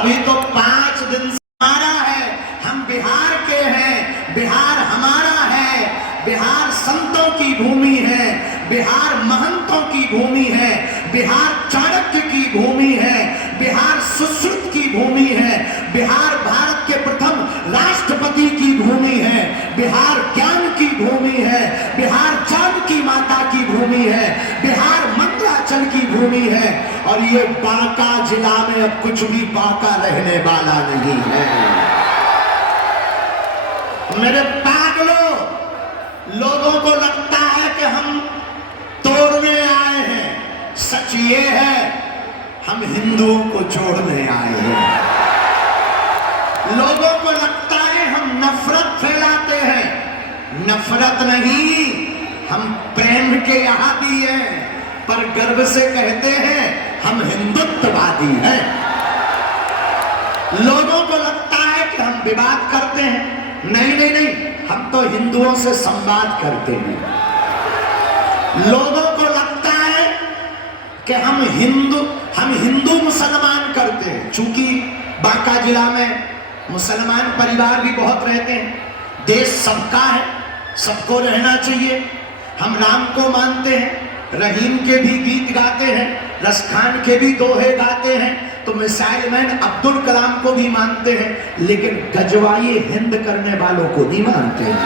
अभी तो 5 दिन से हमारा है, हम बिहार के हैं, बिहार हमारा है, बिहार संतों की भूमि है, बिहार महंतों की भूमि है, बिहार चाणक्य की भूमि है, बिहार सुश्रुत की भूमि है, बिहार भारत के प्रथम राष्ट्रपति की भूमि है, बिहार ज्ञान की भूमि है, बिहार जानकी माता की भूमि है, बिहार मंत्राचल की भूमि है। और ये बांका जिला में अब कुछ भी बांका रहने वाला नहीं है। मेरे पागलों, लोगों को लगता है कि हम तोड़ने आए हैं, सच ये है हम हिंदुओं को जोड़ने आए हैं। लोगों को लगता है हम नफरत फैलाते हैं, नफरत नहीं, हम प्रेम के यहाँ भी हैं, पर गर्व से कहते हैं हम हिंदुत्ववादी हैं। लोगों को लगता है कि हम विवाद करते हैं, नहीं नहीं नहीं, हम तो हिंदुओं से संवाद करते हैं। लोगों को लगता है कि हम हिंदू मुसलमान करते हैं, चूंकि बांका जिला में मुसलमान परिवार भी बहुत रहते हैं। देश सबका है, सबको रहना चाहिए। हम राम को मानते हैं, रहीम के भी गीत गाते हैं, रसखान के भी दोहे गाते हैं, तो मिसाइल मैन अब्दुल कलाम को भी मानते हैं, लेकिन गजवाए हिंद करने वालों को नहीं मानते हैं।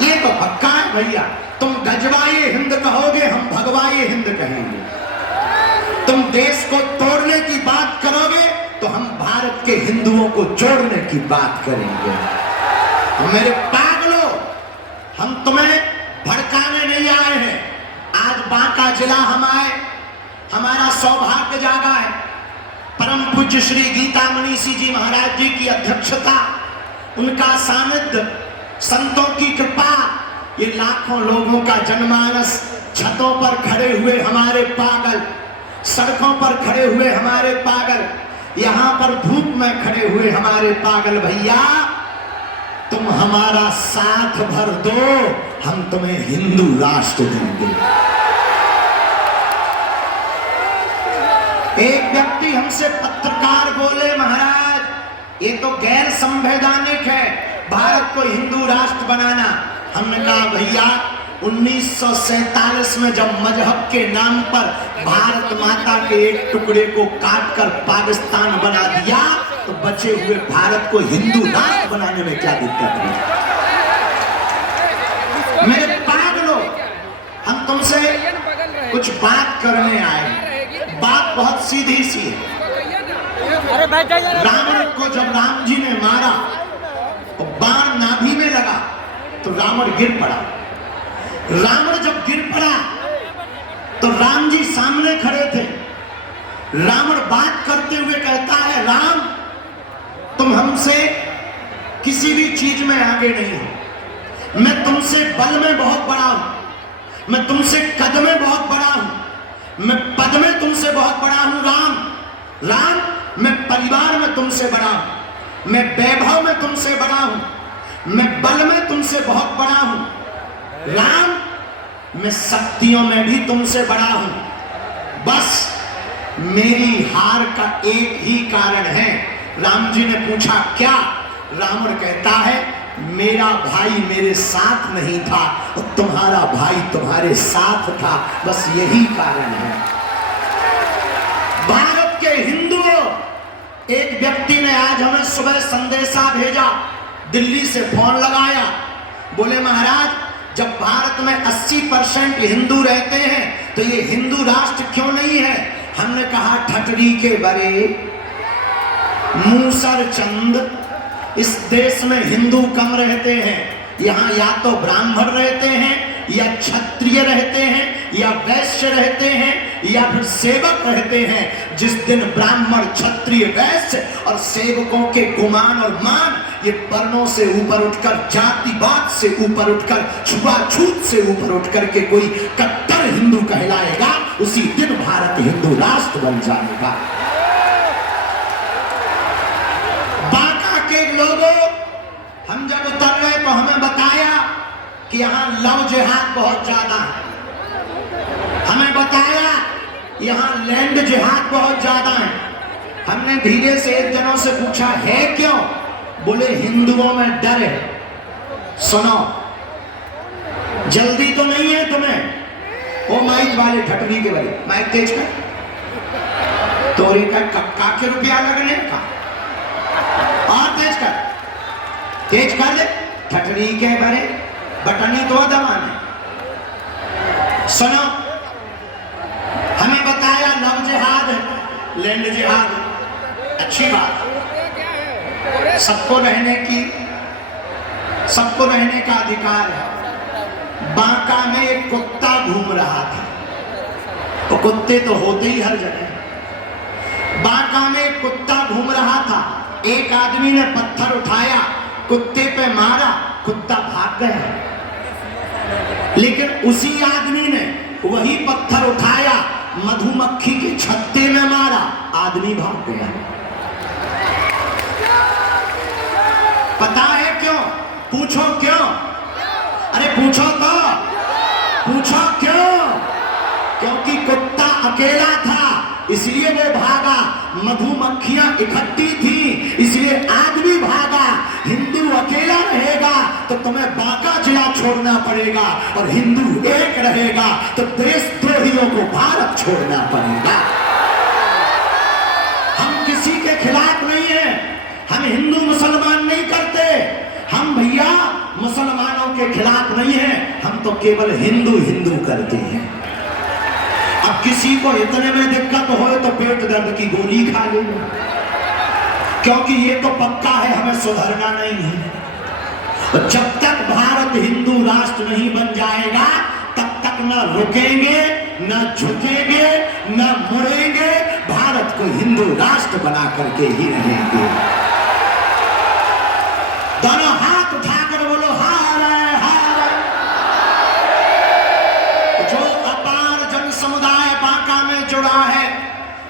ये तो पक्का है भैया, तुम गजवाए हिंद कहोगे, हम भगवाए हिंद कहेंगे। तुम देश को तोड़ने की बात करोगे तो हम भारत के हिंदुओं को जोड़ने की बात करेंगे। मेरे पागलों, हम तुम्हें भड़काने नहीं आए हैं। आज बांका जिला हमारा सौभाग्य जागा है। परम पूज्य श्री गीता मनीषी जी महाराज जी की अध्यक्षता, उनका सानिध्य, संतों की कृपा, ये लाखों लोगों का जनमानस, छतों पर खड़े हुए हमारे पागल, सड़कों पर खड़े हुए हमारे पागल, यहां पर धूप में खड़े हुए हमारे पागल भैया, तुम हमारा साथ भर दो, हम तुम्हें हिंदू राष्ट्र देंगे। एक व्यक्ति हमसे पत्रकार बोले, महाराज ये तो गैर संवैधानिक है भारत को हिंदू राष्ट्र बनाना। हमने कहा भैया 1947 में जब मजहब के नाम पर भारत माता के एक टुकड़े को काटकर पाकिस्तान बना दिया, तो बचे हुए भारत को हिंदू राष्ट्र बनाने में क्या दिक्कत है? मेरे पागलों, हम तुमसे कुछ बात करने आए। बात बहुत सीधी सी है। रावण को जब राम जी ने मारा तो बाण नाभि में लगा तो रावण गिर पड़ा। रावण जब गिर पड़ा तो राम जी सामने खड़े थे। रावण बात करते हुए कहता है, राम तुम हमसे किसी भी चीज में आगे नहीं हो, मैं तुमसे बल में बहुत बड़ा हूं, मैं तुमसे कद में बहुत बड़ा हूं, मैं पद में तुमसे बहुत बड़ा हूं। राम मैं परिवार में तुमसे बड़ा हूं, मैं वैभव में तुमसे बड़ा हूं, मैं बल में तुमसे बहुत बड़ा हूं। राम मैं शक्तियों में भी तुमसे बड़ा हूं। बस मेरी हार का एक ही कारण है। राम जी ने पूछा क्या? रावण कहता है मेरा भाई मेरे साथ नहीं था और तुम्हारा भाई तुम्हारे साथ था, बस यही कारण है। भारत के हिंदुओं, एक व्यक्ति ने आज हमें सुबह संदेशा भेजा, दिल्ली से फोन लगाया, बोले महाराज जब भारत में 80% हिंदू रहते हैं तो ये हिंदू राष्ट्र क्यों नहीं है? हमने कहा ठटरी के बरे मूसर चंद, इस देश में हिंदू कम रहते हैं। यहाँ या तो ब्राह्मण रहते हैं, या क्षत्रिय रहते हैं, या वैश्य रहते हैं, या फिर सेवक रहते हैं। जिस दिन ब्राह्मण, क्षत्रिय, वैश्य और सेवकों के गुमान और मान ये वर्णों से ऊपर उठकर, जातिवाद से ऊपर उठकर, छुआछूत से ऊपर उठकर के कोई कट्टर हिंदू कहलाएगा, उसी दिन भारत हिंदू राष्ट्र बन जाएगा। बांका के लोगों, हम जब उतर रहे तो हमें बताया कि यहाँ लव जिहाद बहुत ज्यादा है। हमें बताया यहाँ लैंड जिहाद बहुत ज्यादा है। हमने धीरे से एक जनों से पूछा है क्यों? बोले हिंदुओं में डर है। सुनो, जल्दी तो नहीं है तुम्हें। ओ माइक वाले ठटरी के भाई, माइक तेज कर। तोरी का कक्का के रुपया लगने का, और तेज कर दे। ठटरी के बारे बटनी तो दबाने। सुनो, हमें बताया लव जिहाद है, लैंड जिहाद है। अच्छी बात, सबको रहने का अधिकार है। बांका में एक कुत्ता घूम रहा था, तो कुत्ते तो होते ही हर जगह। बांका में एक कुत्ता घूम रहा था, एक आदमी ने पत्थर उठाया, कुत्ते पे मारा, कुत्ता भाग गया। लेकिन उसी आदमी ने वही पत्थर उठाया, मधुमक्खी के छत्ते में मारा, आदमी भाग गया। पता है क्यों? पूछो क्यों? अरे पूछो तो, पूछो क्यों? क्योंकि कुत्ता अकेला था, इसलिए वो भागा। मधुमक्खियां इकट्ठी थी, इसलिए आदमी भागा। हिंदू अकेला रहेगा तो तुम्हें बांका जिला छोड़ना पड़ेगा, और हिंदू एक रहेगा तो देशद्रोहियों को भारत छोड़ना पड़ेगा। हम किसी के खिलाफ नहीं है, हम हिंदू मुसलमान नहीं करते। हम भैया मुसलमानों के खिलाफ नहीं है, हम तो केवल हिंदू हिंदू करते हैं। अब किसी को इतने में दिक्कत हो तो पेट दर्द की गोली खा लेना, क्योंकि ये तो पक्का है हमें सुधरना नहीं है। जब तक भारत हिंदू राष्ट्र नहीं बन जाएगा तब तक न रुकेंगे, न झुकेंगे, न मुड़ेंगे। भारत को हिंदू राष्ट्र बना करके ही रहेंगे। दोनों हाथ उठाकर बोलो हार है, हार है। जो अपार जन समुदाय बांका में जुड़ा है,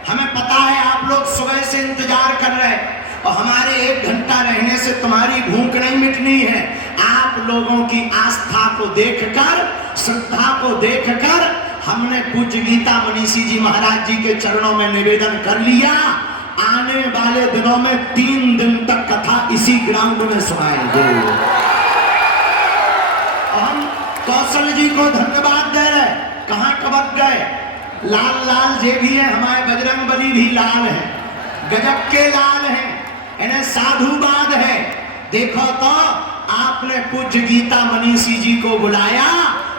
हमें पता है आप लोग सुबह से इंतजार कर रहे हैं, और हमारे 1 घंटा रहने से तुम्हारी भूख नहीं मिटनी है। आप लोगों की आस्था को देखकर, श्रद्धा को देखकर हमने पूज्य गीता मनीषी जी महाराज जी के चरणों में निवेदन कर लिया। आने वाले दिनों में 3 दिन तक कथा इसी ग्राउंड में सुनाएंगे। हम कौशल जी को धन्यवाद दे रहे। कहां कबक गए? लाल लाल जे भी है, हमारे बजरंग बली भी लाल है, गजब के लाल हैं, इन्हें साधुवाद है। देखो तो आपने पूज्य गीता मनीषी जी को बुलाया,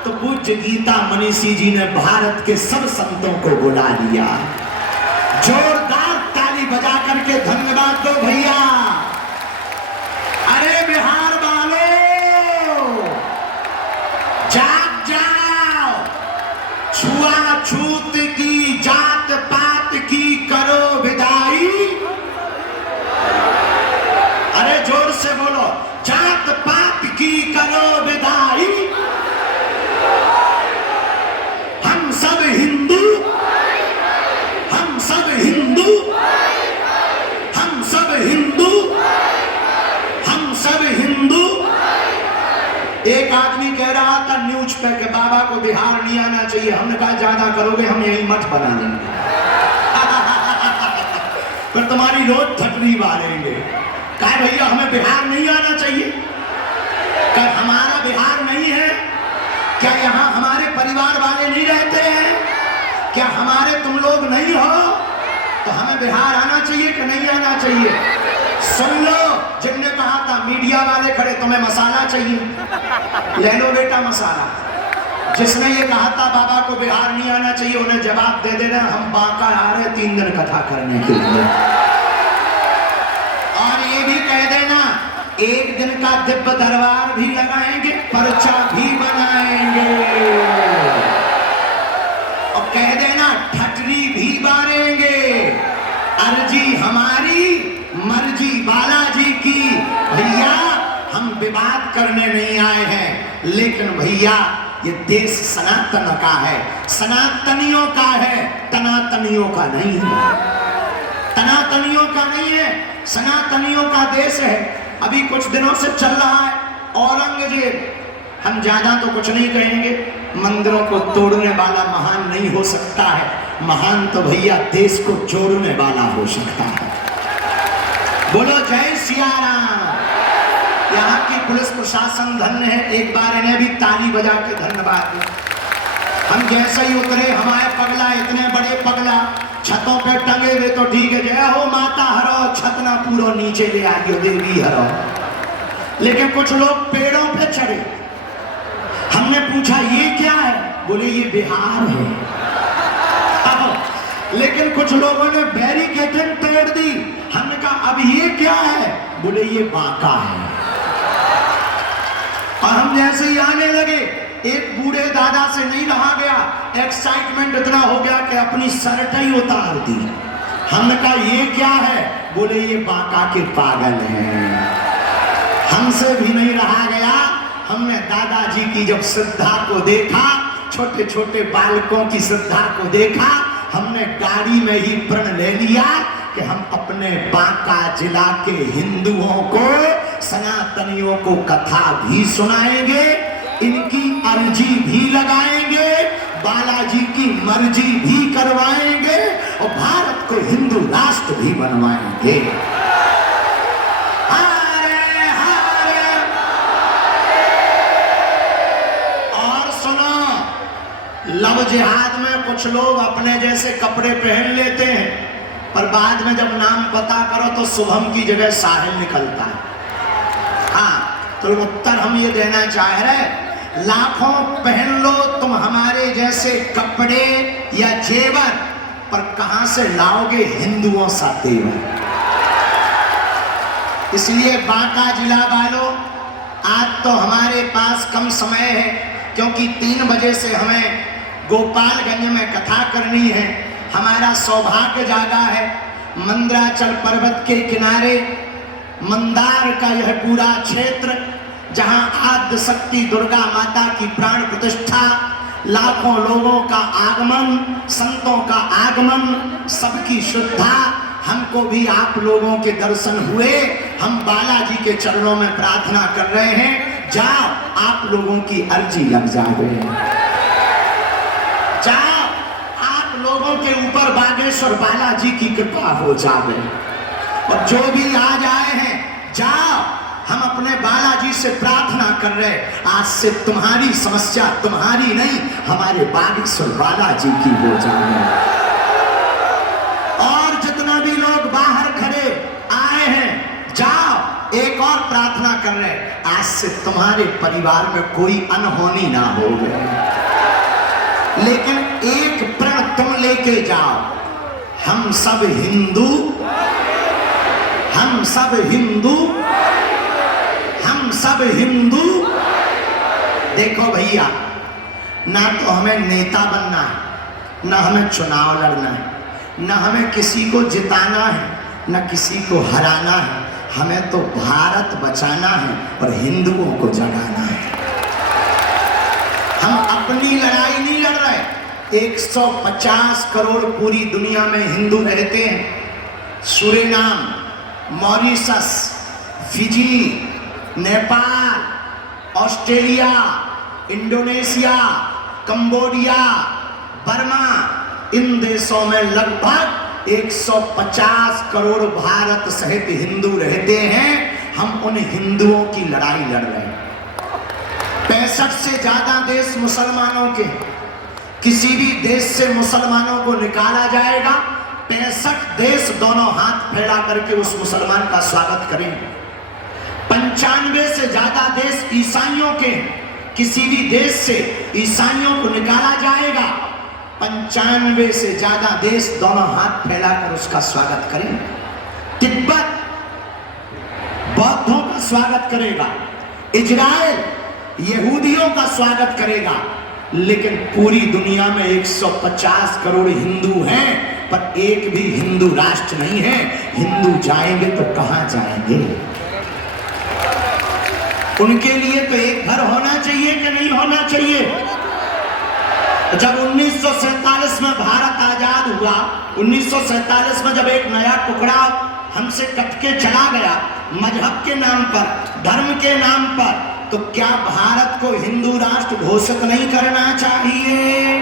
तो पूज्य गीता मनीषी जी ने भारत के सब संतों को बुला लिया। जोरदार ताली बजा करके धन्यवाद दो भैया। अरे बिहार वालों, जाग जाओ, छुआछूत की, जात पात की करो विदाई। अरे जोर से बोलो, जात पात की करो विदाई। हम सब हिंदू, हम सब हिंदू, हम सब हिंदू, हम सब हिंदू। एक आदमी कह रहा था न्यूज पे कि बाबा को बिहार नहीं आना चाहिए। हमने कहा ज्यादा करोगे हम यही मठ बना देंगे। पर तुम्हारी रोज ठटरी मारेंगे। कहा भैया हमें बिहार नहीं आना चाहिए? क्या हमारा बिहार नहीं है? क्या यहाँ हमारे परिवार वाले नहीं रहते हैं? क्या हमारे तुम लोग नहीं हो? तो हमें बिहार आना चाहिए कि नहीं आना चाहिए? सुन लो, जिनने कहा था मीडिया वाले खड़े, तुम्हें मसाला चाहिए, ले लो बेटा मसाला। जिसने ये कहा था बाबा को बिहार नहीं आना चाहिए, उन्हें जवाब दे देना हम बांका आ रहे 3 दिन कथा करने के लिए। और ये भी कह देना 1 दिन का दिव्य दरबार भी लगाएंगे, पर्चा भी बनाएंगे, और कह देना ठटरी भी बारेंगे। अर्जी हमारी, मर्जी बालाजी की। भैया हम विवाद करने नहीं आए हैं, लेकिन भैया ये देश सनातन का है, सनातनियों का है, तनातनियों का नहीं है। तनातनियों का नहीं है, सनातनियों का देश है। अभी कुछ दिनों से चल रहा है औरंगजेब, हम ज्यादा तो कुछ नहीं कहेंगे, मंदिरों को तोड़ने वाला महान नहीं हो सकता है, महान तो भैया देश को जोड़ने वाला हो सकता है। बोलो जय सिया राम। यहाँ की पुलिस प्रशासन धन्य है, एक बार इन्हें भी ताली बजा के धन्यवाद दें। हम जैसे ही उतरे हमारे पगला, इतने बड़े पगला छतों पे टंगे हुए तो ठीक है, जय हो माता हरो, छत ना पूरो नीचे ले आइयो देवी हरो। लेकिन कुछ लोग पेड़ों पे चढ़े। हमने पूछा ये क्या है, बोले ये बिहार है। लेकिन कुछ लोगों ने बैरिकेडिंग तोड़ दी। हमने कहा अब ये क्या है, बोले ये बांका है। और हम जैसे ही आने लगे, एक बूढ़े दादा से नहीं रहा गया, एक्साइटमेंट इतना हो गया कि अपनी शर्ट ही उतार दी। हमने कहा ये क्या है, बोले ये बांका के पागल हैं। हमसे भी नहीं रहा गया। हमने दादाजी की जब श्रद्धा को देखा, छोटे छोटे बालकों की श्रद्धा को देखा, हमने गाड़ी में ही प्रण ले लिया कि हम अपने बांका जिला के हिंदुओं को, सनातनियों को कथा भी सुनाएंगे, इनकी अर्जी भी लगाएंगे, बालाजी की मर्जी भी करवाएंगे और भारत को हिंदू राष्ट्र भी बनवाएंगे। हरे हरे। और सुनो, लव जिहाद में कुछ लोग अपने जैसे कपड़े पहन लेते हैं, पर बाद में जब नाम पता करो तो शुभम की जगह साहिल निकलता है। हाँ, तो उत्तर हम ये देना चाह रहे, लाखों पहन लो तुम हमारे जैसे कपड़े या जेवर, पर कहां से लाओगे हिंदुओं सा तेवर। इसलिए बांका जिला वालों, आज तो हमारे पास कम समय है, क्योंकि 3 बजे से हमें गोपालगंज में कथा करनी है। हमारा सौभाग्य जागा है, मंदराचल पर्वत के किनारे मंदार का यह पूरा क्षेत्र, जहां आद्य शक्ति दुर्गा माता की प्राण प्रतिष्ठा, लाखों लोगों का आगमन, संतों का आगमन, सबकी श्रद्धा। हमको भी आप लोगों के दर्शन हुए, हम बालाजी के चरणों में प्रार्थना कर रहे हैं, जाओ आप लोगों की अर्जी लग जाए, जाओ आप लोगों के ऊपर बागेश्वर बालाजी की कृपा हो जाए। और जो भी आज आए हैं, जाओ हम अपने बालाजी से प्रार्थना कर रहे, आज से तुम्हारी समस्या तुम्हारी नहीं, हमारे बागेश्वर बालाजी की हो जाए। और जितना भी लोग बाहर खड़े आए हैं, जाओ एक और प्रार्थना कर रहे, आज से तुम्हारे परिवार में कोई अनहोनी ना हो। लेकिन एक प्रण तुम लेके जाओ, हम सब हिंदू, हम सब हिंदू, हम सब हिंदू। देखो भैया, ना तो हमें नेता बनना है, ना हमें चुनाव लड़ना है, ना हमें किसी को जिताना है, ना किसी को हराना है। हमें तो भारत बचाना है और हिंदुओं को जगाना है। हम अपनी लड़ाई नहीं लड़ रहे। 150 करोड़ पूरी दुनिया में हिंदू रहते हैं। Suriname, Mauritius, Fiji, Nepal, Australia, Indonesia, Cambodia, Burma, इन देशों में लगभग 150 करोड़ भारत सहित हिंदू रहते हैं। हम उन हिंदुओं की लड़ाई लड़ रहे हैं। 65 से ज्यादा देश मुसलमानों के, किसी भी देश से मुसलमानों को निकाला जाएगा, 65 देश दोनों हाथ फैला करके उस मुसलमान का स्वागत करेंगे। 95 से ज्यादा देश ईसाइयों के, किसी भी देश से ईसाइयों को निकाला जाएगा, 95 से ज्यादा देश दोनों हाथ फैलाकर उसका स्वागत करेंगे। तिब्बत बौद्धों का स्वागत करेगा, इजराइल यहूदियों का स्वागत करेगा। लेकिन पूरी दुनिया में 150 करोड़ हिंदू हैं, पर एक भी हिंदू राष्ट्र नहीं है। हिंदू जाएंगे तो कहां जाएंगे? उनके लिए तो एक घर होना चाहिए कि नहीं होना चाहिए? जब 1947 में भारत आजाद हुआ, 1947 में जब एक नया टुकड़ा हमसे कट के चला गया, मजहब के नाम पर, धर्म के नाम पर, तो क्या भारत को हिंदू राष्ट्र घोषित नहीं करना चाहिए?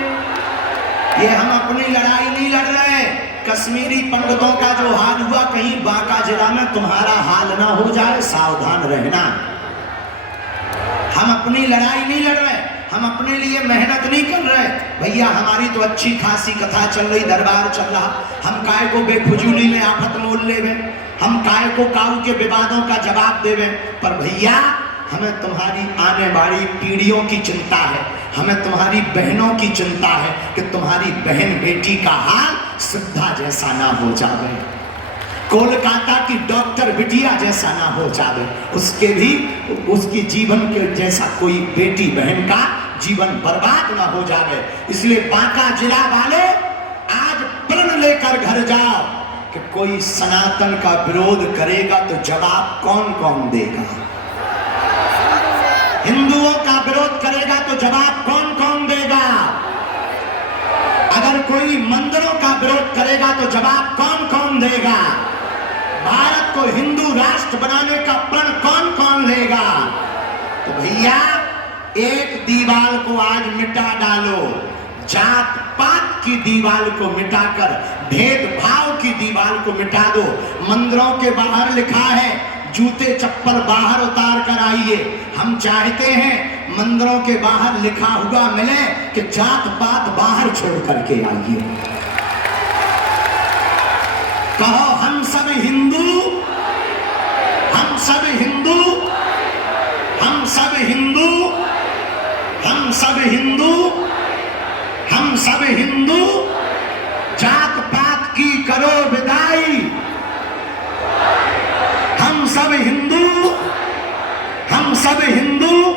ये हम अपनी लड़ाई नहीं लड़ रहे। कश्मीरी पंडितों का जो हाल हुआ, कहीं बांका जिला में तुम्हारा हाल ना हो जाए, सावधान रहना। हम अपनी लड़ाई नहीं लड़ रहे, हम अपने लिए मेहनत नहीं कर रहे। भैया हमारी तो अच्छी खासी कथा चल रही, दरबार चल रहा, हम काय को बेफुजूली में आफत मोल लेवे, हम काय को काऊ के विवादों का जवाब देवे। पर भैया हमें तुम्हारी आने वाली पीढ़ियों की चिंता है, हमें तुम्हारी बहनों की चिंता है कि तुम्हारी बहन बेटी का हाल सिद्धा जैसा ना हो जावे, कोलकाता की डॉक्टर बिटिया जैसा ना हो जावे, उसके भी उसकी जीवन के जैसा कोई बेटी बहन का जीवन बर्बाद ना हो जावे। इसलिए बांका जिला वाले आज प्रण लेकर घर जाओ कि कोई सनातन का विरोध करेगा तो जवाब कौन कौन देगा। हिंदुओं का विरोध करेगा तो जवाब कौन कौन देगा। अगर कोई मंदिरों का विरोध करेगा तो जवाब कौन कौन देगा। भारत को हिंदू राष्ट्र बनाने का प्रण कौन कौन लेगा। तो भैया एक दीवार को आज मिटा डालो, जात पात की दीवार को मिटाकर भेदभाव की दीवार को मिटा दो। मंदिरों के बाहर लिखा है जूते चप्पल बाहर उतार कर आइए। हम चाहते हैं मंदिरों के बाहर लिखा हुआ मिले कि जात पात बाहर छोड़ करके आइए। कहो हम सब हिंदू, हम सब हिंदू, हम सब हिंदू, हम सब हिंदू, हम सब हिंदू, जात पात की करो विदाई। हम सब हिंदू, हम सब हिंदू।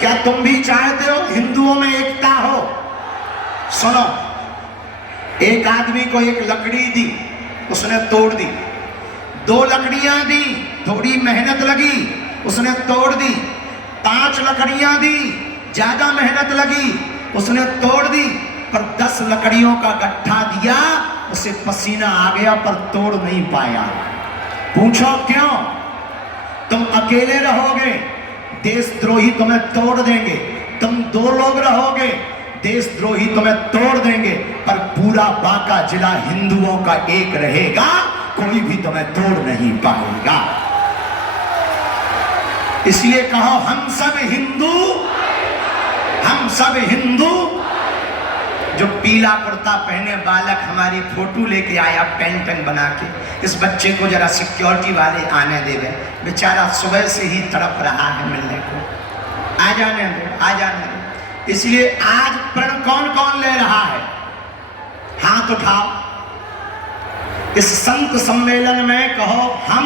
क्या तुम भी चाहते हो हिंदुओं में एकता हो? सुनो, एक आदमी को एक लकड़ी दी, उसने तोड़ दी। दो लकड़ियां दी, थोड़ी मेहनत लगी, उसने तोड़ दी। 5 लकड़ियां दी, ज्यादा मेहनत लगी, उसने तोड़ दी। पर 10 लकड़ियों का गट्ठा दिया, उसे पसीना आ गया पर तोड़ नहीं पाया। पूछो क्यों? तुम अकेले रहोगे, देशद्रोही तुम्हें तोड़ देंगे। तुम 2 लोग रहोगे, देशद्रोही तुम्हें तोड़ देंगे। पर पूरा बांका जिला हिंदुओं का एक रहेगा, कोई भी तुम्हें तोड़ नहीं पाएगा। इसलिए कहो हम सब हिंदू, हम सब हिंदू। जो पीला कुर्ता पहने बालक हमारी फोटो लेके आया पेंटिंग बना के, इस बच्चे को जरा सिक्योरिटी वाले आने देवे, बेचारा सुबह से ही तड़प रहा है मिलने को। आ जाने दो, आ जाने दो। इसलिए आज प्रण कौन कौन ले रहा है? हाथ उठाओ। इस संत सम्मेलन में कहो हम